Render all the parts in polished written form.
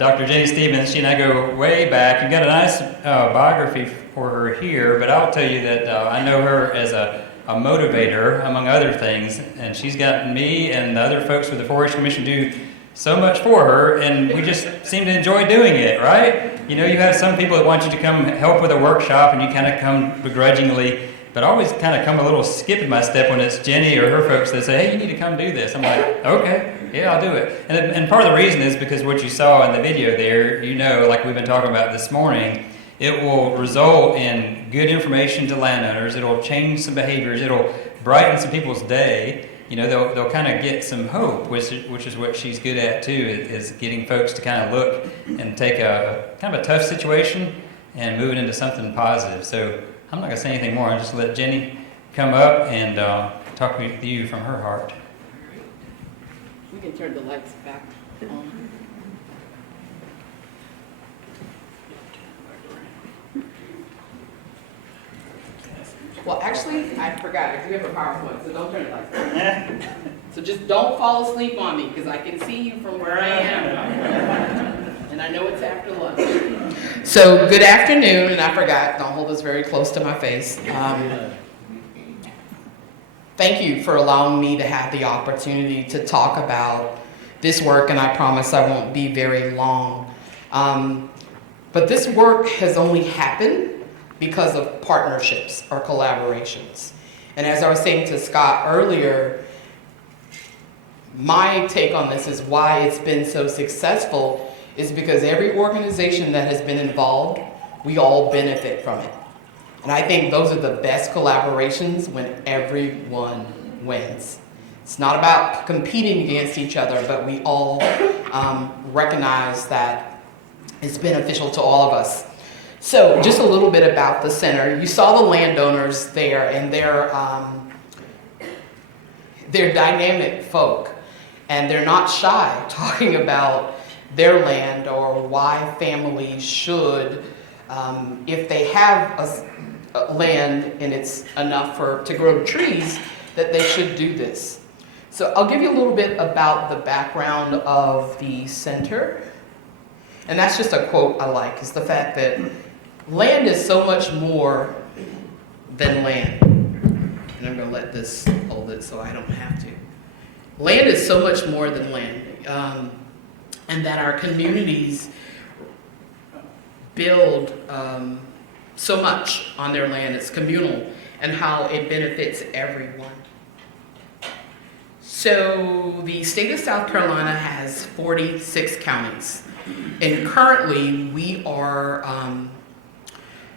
Dr. Jennie Stevens. She and I go way back. You've got a nice biography for her here, but I'll tell you that I know her as a motivator, among other things, and she's gotten me and the other folks with the 4-H Commission do so much for her, and we just seem to enjoy doing it, right? You know, you have some people that want you to come help with a workshop, and you kind of come begrudgingly, but I always kind of come a little skipping my step when it's Jennie or her folks that say, hey, you need to come do this. I'm like, okay, yeah, I'll do it. And part of the reason is because what you saw in the video there, you know, like we've been talking about this morning, it will result in good information to landowners. It'll change some behaviors. It'll brighten some people's day. You know, they'll kind of get some hope, which is what she's good at too, is getting folks to kind of look and take a kind of a tough situation and move it into something positive. So I'm not going to say anything more. I'll just let Jennie come up and talk with you from her heart. We can turn the lights back on. Well, actually, I forgot. I do have a PowerPoint, so don't turn the lights on. So just don't fall asleep on me, because I can see you from where I am. And I know it's after lunch. So good afternoon, and I forgot. Don't hold this very close to my face. Thank you for allowing me to have the opportunity to talk about this work, and I promise I won't be very long. But this work has only happened because of partnerships or collaborations. And as I was saying to Scott earlier, my take on this is why it's been so successful is because every organization that has been involved, we all benefit from it. And I think those are the best collaborations when everyone wins. It's not about competing against each other, but we all recognize that it's beneficial to all of us. So just a little bit about the center. You saw the landowners there, and they're dynamic folk, and they're not shy talking about their land or why families should, if they have a land and it's enough to grow trees, that they should do this. So I'll give you a little bit about the background of the center. And that's just a quote I like, is the fact that land is so much more than land. And I'm going to let this hold it so I don't have to. Land is so much more than land. And that our communities build so much on their land. It's communal, and how it benefits everyone. So the state of South Carolina has 46 counties. And currently we are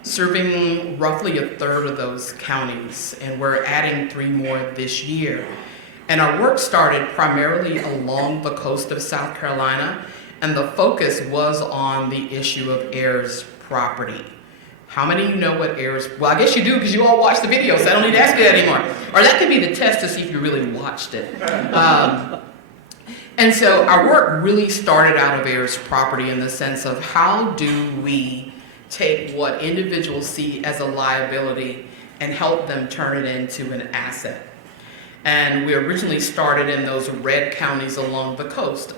serving roughly a third of those counties, and we're adding 3 more this year. And our work started primarily along the coast of South Carolina, and the focus was on the issue of heirs property. How many of you know what heirs? Well, I guess you do, because you all watched the video, so I don't need to ask you that anymore. Or that could be the test to see if you really watched it. And so our work really started out of heirs property in the sense of how do we take what individuals see as a liability and help them turn it into an asset. And we originally started in those red counties along the coast.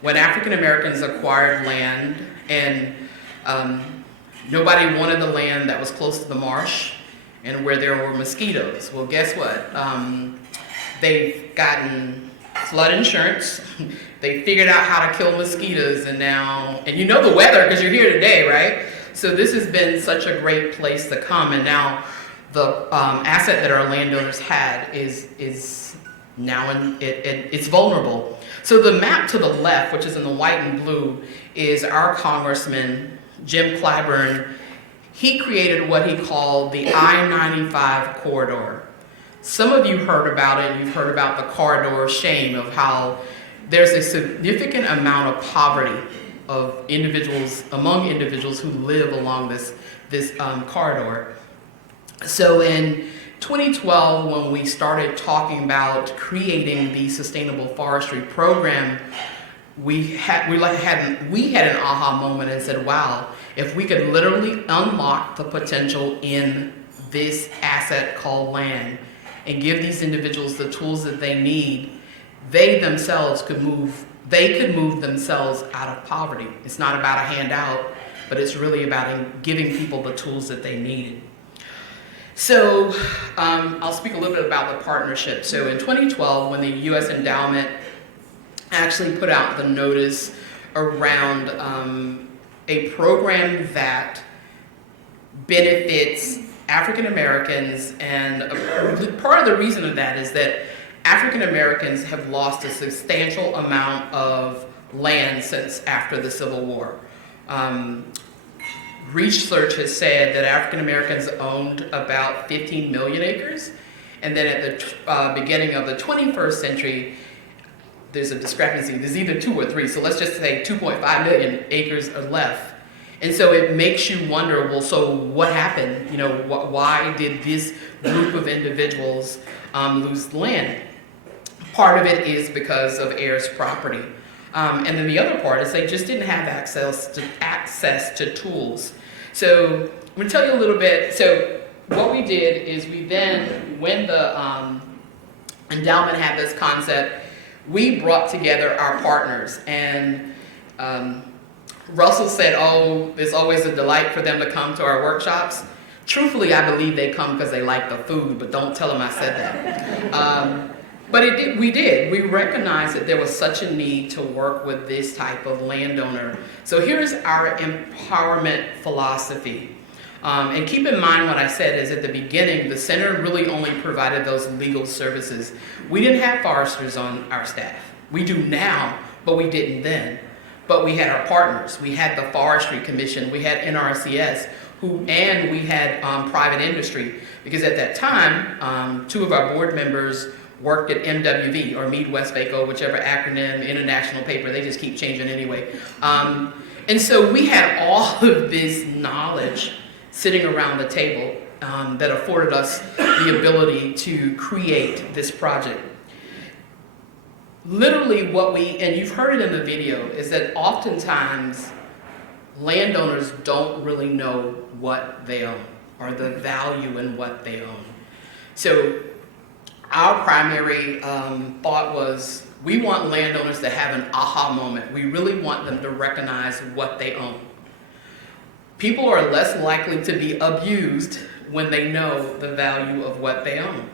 When African Americans acquired land and nobody wanted the land that was close to the marsh and where there were mosquitoes. Well, guess what? They've gotten flood insurance. They figured out how to kill mosquitoes, and you know the weather because you're here today, right? So this has been such a great place to come, and now the asset that our landowners had is now it's vulnerable. So the map to the left, which is in the white and blue, is our Congressman, Jim Clyburn. He created what he called the I-95 corridor. Some of you heard about it, and you've heard about the corridor shame of how there's a significant amount of poverty of individuals, among individuals who live along this corridor. So in 2012, when we started talking about creating the Sustainable Forestry Program, we had an aha moment and said, wow, if we could literally unlock the potential in this asset called land and give these individuals the tools that they need, they themselves could move they could move themselves out of poverty. It's not about a handout, but it's really about giving people the tools that they needed. So I'll speak a little bit about the partnership. So in 2012, when the U.S. Endowment actually put out the notice around a program that benefits African Americans, and part of the reason of that is that African Americans have lost a substantial amount of land since after the Civil War. Research has said that African Americans owned about 15 million acres, and then at the beginning of the 21st century, there's a discrepancy. There's either 2 or 3, so let's just say 2.5 million acres are left. And so it makes you wonder, well, so what happened? You know, why did this group of individuals lose land? Part of it is because of heirs property. And then the other part is they just didn't have access to tools. So I'm going to tell you a little bit. So what we did is we then, when the endowment had this concept, we brought together our partners. And Russell said, oh, it's always a delight for them to come to our workshops. Truthfully, I believe they come because they like the food, but don't tell them I said that. But we did. We recognized that there was such a need to work with this type of landowner. So here's our empowerment philosophy. And keep in mind what I said is at the beginning, the center really only provided those legal services. We didn't have foresters on our staff. We do now, but we didn't then. But we had our partners. We had the Forestry Commission. We had NRCS, and we had private industry. Because at that time, 2 of our board members worked at MWV, or Mead Westvaco, whichever acronym, international paper, they just keep changing anyway. And so we had all of this knowledge sitting around the table that afforded us the ability to create this project. Literally and you've heard it in the video, is that oftentimes landowners don't really know what they own or the value in what they own. So our primary thought was we want landowners to have an aha moment. We really want them to recognize what they own. People are less likely to be abused when they know the value of what they own.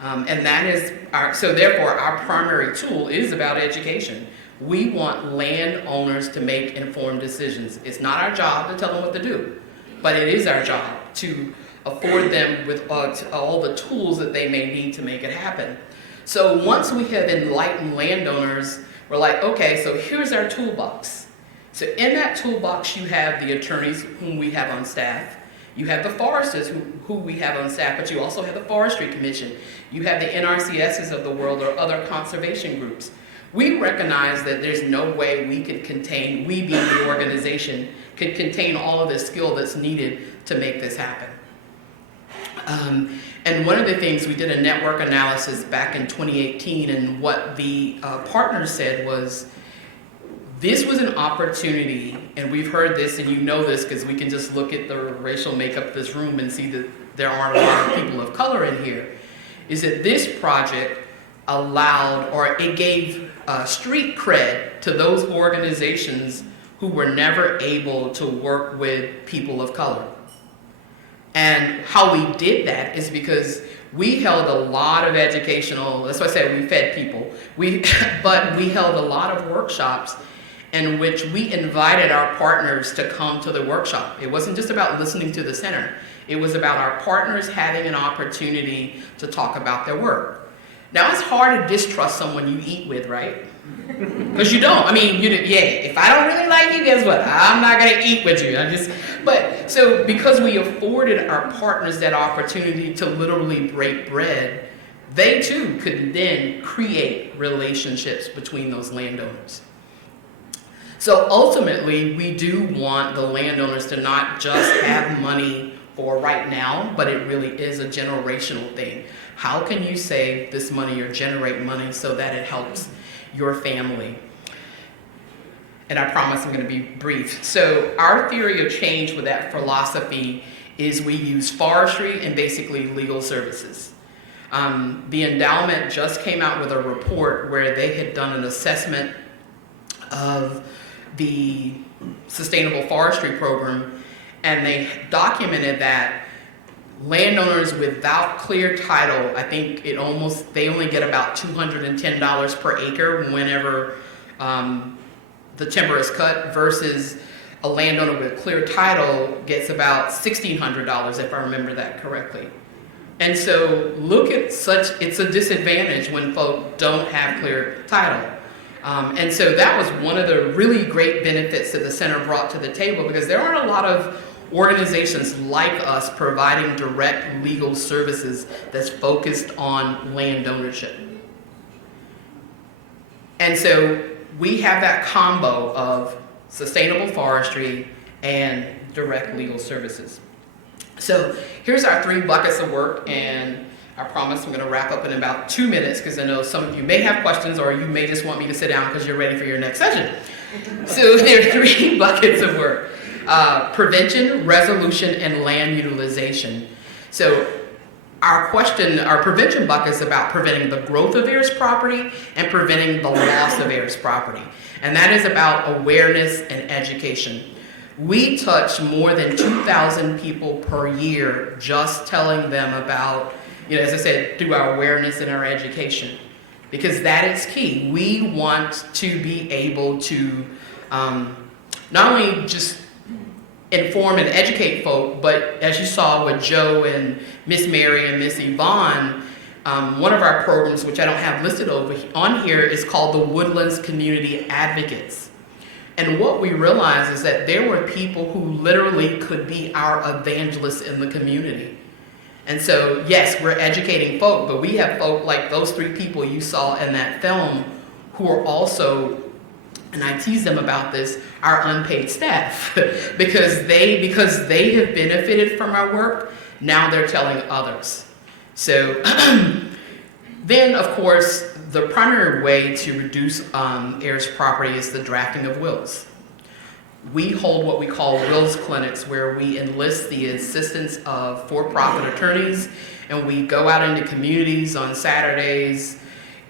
And that is so therefore our primary tool is about education. We want landowners to make informed decisions. It's not our job to tell them what to do, but it is our job to afford them with all the tools that they may need to make it happen. So once we have enlightened landowners, we're like, okay, so here's our toolbox. So in that toolbox, you have the attorneys whom we have on staff. You have the foresters who we have on staff, but you also have the Forestry Commission. You have the NRCSs of the world or other conservation groups. We recognize that there's no way we being the organization, could contain all of the skill that's needed to make this happen. And one of the things, we did a network analysis back in 2018, and what the partners said was, this was an opportunity, and we've heard this, and you know this because we can just look at the racial makeup of this room and see that there aren't a lot of people of color in here, is that this project allowed, or it gave street cred to those organizations who were never able to work with people of color. And how we did that is because we held a lot of educational, that's why I say we fed people, but we held a lot of workshops in which we invited our partners to come to the workshop. It wasn't just about listening to the center. It was about our partners having an opportunity to talk about their work. Now, it's hard to distrust someone you eat with, right? Because you don't. I mean, if I don't really like you, guess what? I'm not going to eat with you. But so because we afforded our partners that opportunity to literally break bread, they too could then create relationships between those landowners. So ultimately, we do want the landowners to not just have money for right now, but it really is a generational thing. How can you save this money or generate money so that it helps your family? And I promise I'm going to be brief. So our theory of change with that philosophy is we use forestry and basically legal services. The endowment just came out with a report where they had done an assessment of the Sustainable Forestry Program, and they documented that landowners without clear title, I think they only get about $210 per acre whenever the timber is cut, versus a landowner with clear title gets about $1,600, if I remember that correctly. And so it's a disadvantage when folk don't have clear title. And so that was one of the really great benefits that the center brought to the table, because there aren't a lot of organizations like us providing direct legal services that's focused on land ownership. And so we have that combo of sustainable forestry and direct legal services. So here's our 3 buckets of work, and I promise I'm going to wrap up in about 2 minutes, because I know some of you may have questions, or you may just want me to sit down because you're ready for your next session. So there are 3 buckets of work. Prevention, resolution, and land utilization. So our prevention bucket is about preventing the growth of heirs property and preventing the loss of heirs property. And that is about awareness and education. We touch more than 2,000 people per year just telling them about, as I said, through our awareness and our education, because that is key. We want to be able to not only just inform and educate folk, but as you saw with Joe and Miss Mary and Miss Yvonne, one of our programs, which I don't have listed on here, is called the Woodlands Community Advocates. And what we realized is that there were people who literally could be our evangelists in the community. And so, yes, we're educating folk, but we have folk like those 3 people you saw in that film who are also, and I tease them about this, our unpaid staff. because they have benefited from our work, now they're telling others. So then, of course, the primary way to reduce heirs property is the drafting of wills. We hold what we call wills clinics, where we enlist the assistance of for-profit attorneys, and we go out into communities on Saturdays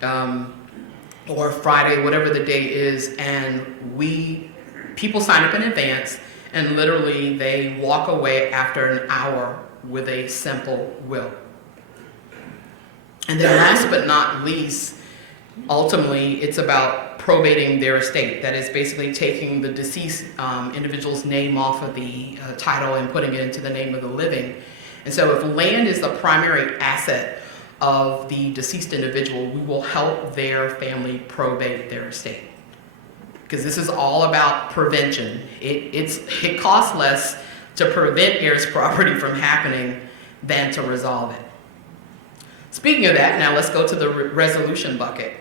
or Friday, whatever the day is, and people sign up in advance, and literally they walk away after an hour with a simple will. And then last but not least, ultimately, it's about probating their estate. That is basically taking the deceased individual's name off of the title and putting it into the name of the living. And so if land is the primary asset of the deceased individual, we will help their family probate their estate. Because this is all about prevention. It costs less to prevent heirs property from happening than to resolve it. Speaking of that, now let's go to the resolution bucket.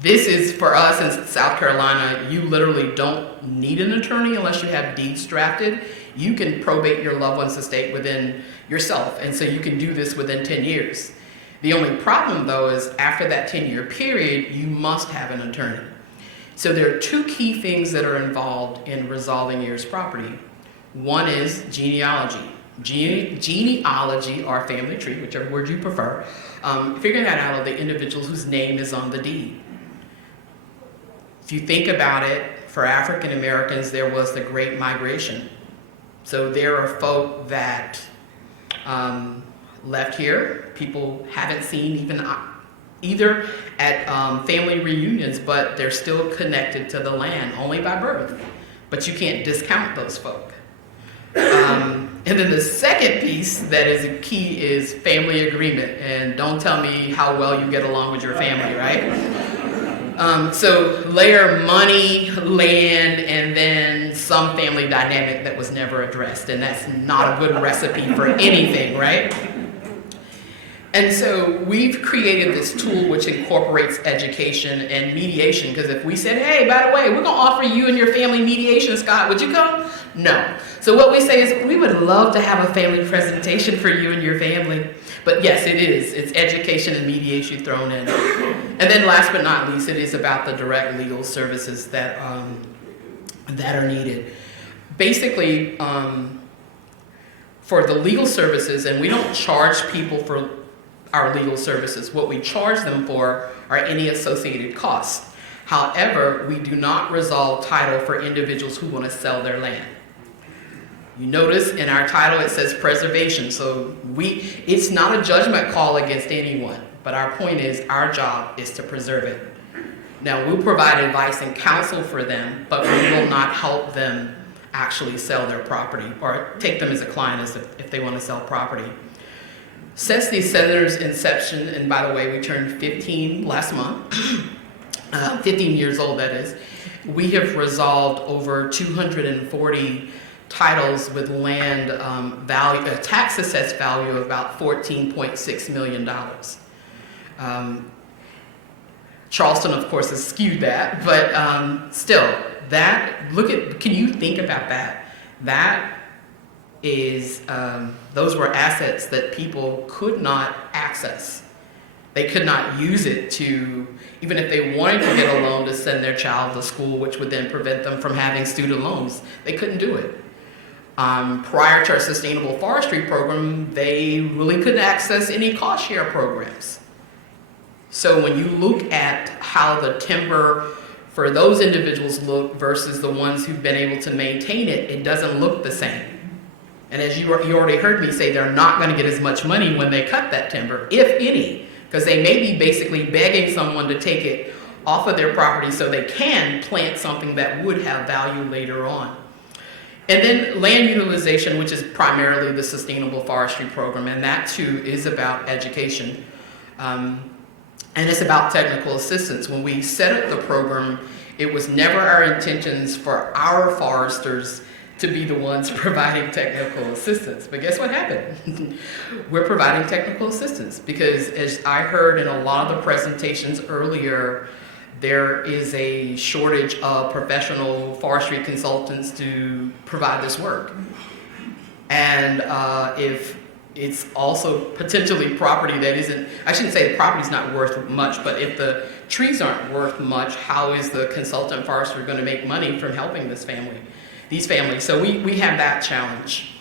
This is, for us in South Carolina, you literally don't need an attorney unless you have deeds drafted. You can probate your loved one's estate within yourself, and so you can do this within 10 years. The only problem, though, is after that 10-year period, you must have an attorney. So there are 2 key things that are involved in resolving heirs property. One is genealogy. Genealogy, or family tree, whichever word you prefer, figuring that out of the individual whose name is on the deed. If you think about it, for African Americans, there was the Great Migration. So there are folk that left here, people haven't seen even either at family reunions, but they're still connected to the land only by birth. But you can't discount those folk. And then the second piece that is a key is family agreement. And don't tell me how well you get along with your family, right? So layer money, land, and then some family dynamic that was never addressed. And that's not a good recipe for anything, right? And so we've created this tool which incorporates education and mediation. Because if we said, hey, by the way, we're going to offer you and your family mediation, Scott, would you come? No. So what we say is we would love to have a family presentation for you and your family. But yes, it is. It's education and mediation thrown in. And then last but not least, it is about the direct legal services that are needed. Basically, for the legal services, and we don't charge people for our legal services. What we charge them for are any associated costs. However, we do not resolve title for individuals who want to sell their land. You notice in our title it says preservation, so it's not a judgment call against anyone, but our point is our job is to preserve it. Now, we'll provide advice and counsel for them, but we will not help them actually sell their property or take them as a client if they want to sell property. Since the center's inception, and by the way, we turned 15 last month, 15 years old that is, we have resolved over 240 titles with land value, a tax assessed value of about $14.6 million. Charleston, of course, has skewed that, but still, can you think about that? That is, those were assets that people could not access. They could not use it to, even if they wanted to get a loan to send their child to school, which would then prevent them from having student loans, they couldn't do it. Prior to our sustainable forestry program, they really couldn't access any cost share programs. So when you look at how the timber for those individuals look versus the ones who've been able to maintain it, it doesn't look the same. And as you already heard me say, they're not going to get as much money when they cut that timber, if any, because they may be basically begging someone to take it off of their property so they can plant something that would have value later on. And then land utilization, which is primarily the sustainable forestry program, and that too is about education. And it's about technical assistance. When we set up the program, it was never our intentions for our foresters to be the ones providing technical assistance. But guess what happened? We're providing technical assistance because, as I heard in a lot of the presentations earlier, there is a shortage of professional forestry consultants to provide this work. And if it's also potentially property that isn't, I shouldn't say the property's not worth much, but if the trees aren't worth much, how is the consultant forester going to make money from helping these families? So we have that challenge.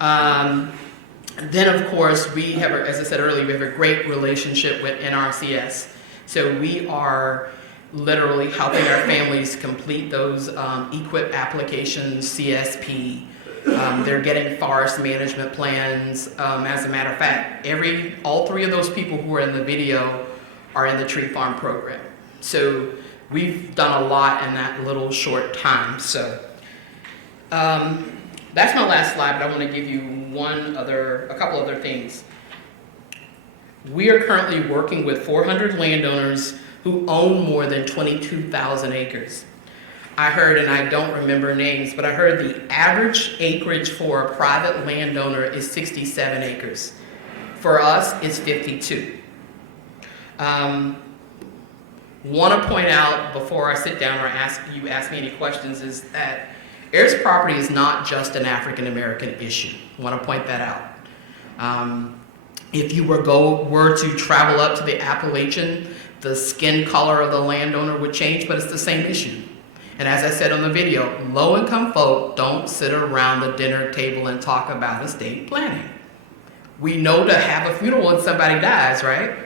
Then of course we have, as I said earlier, we have a great relationship with NRCS. So we are literally helping our families complete those EQIP applications, CSP. They're getting forest management plans. As a matter of fact, all three of those people who are in the video are in the tree farm program. So we've done a lot in that little short time. So that's my last slide, but I want to give you a couple other things. We are currently working with 400 landowners who own more than 22,000 acres. I heard, and I don't remember names, but I heard the average acreage for a private landowner is 67 acres. For us, it's 52. Want to point out before I sit down or ask me any questions is that heirs property is not just an African American issue. I want to point that out. If you were to travel up to the Appalachian, the skin color of the landowner would change, but it's the same issue. And as I said on the video, low-income folk don't sit around the dinner table and talk about estate planning. We know to have a funeral when somebody dies, right?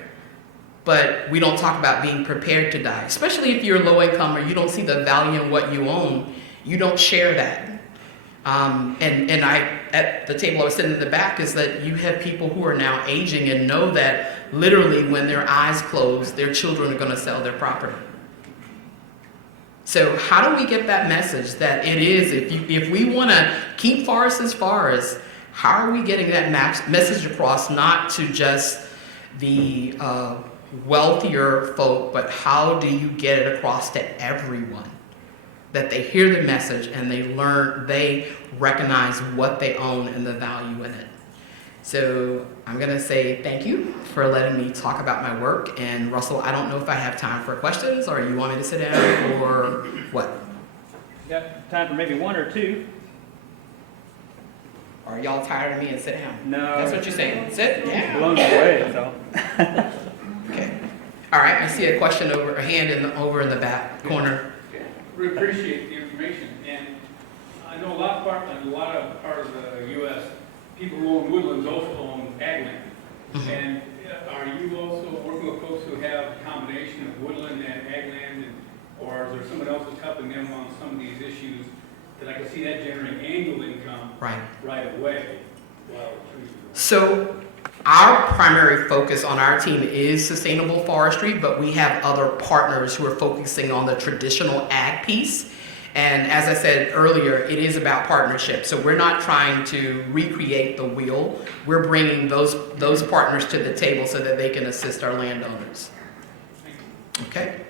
But we don't talk about being prepared to die. Especially if you're low income or you don't see the value in what you own, you don't share that. And I, at the table I was sitting in the back, is that you have people who are now aging and know that literally when their eyes close, their children are going to sell their property. So how do we get that message that it is, if we want to keep forests as forests, how are we getting that message across, not to just the wealthier folk, but how do you get it across to everyone? That they hear the message and they recognize what they own and the value in it. So I'm going to say thank you for letting me talk about my work. And Russell, I don't know if I have time for questions or you want me to sit down or what? Got time for maybe one or two. Are y'all tired of me and sit down? No. That's what you're saying. Sit down. Blown away, so. Okay. All right. I see a question over over in the back corner. We appreciate the information, and I know a lot of parts of the U.S. people who own woodlands also own ag land, and Are you also working with folks who have a combination of woodland and ag land, or is there someone else that's helping them on some of these issues? That I can see that generating annual income right away while the trees are growing. So our primary focus on our team is sustainable forestry, but we have other partners who are focusing on the traditional ag piece. And as I said earlier, it is about partnership. So we're not trying to recreate the wheel. We're bringing those partners to the table so that they can assist our landowners. Okay?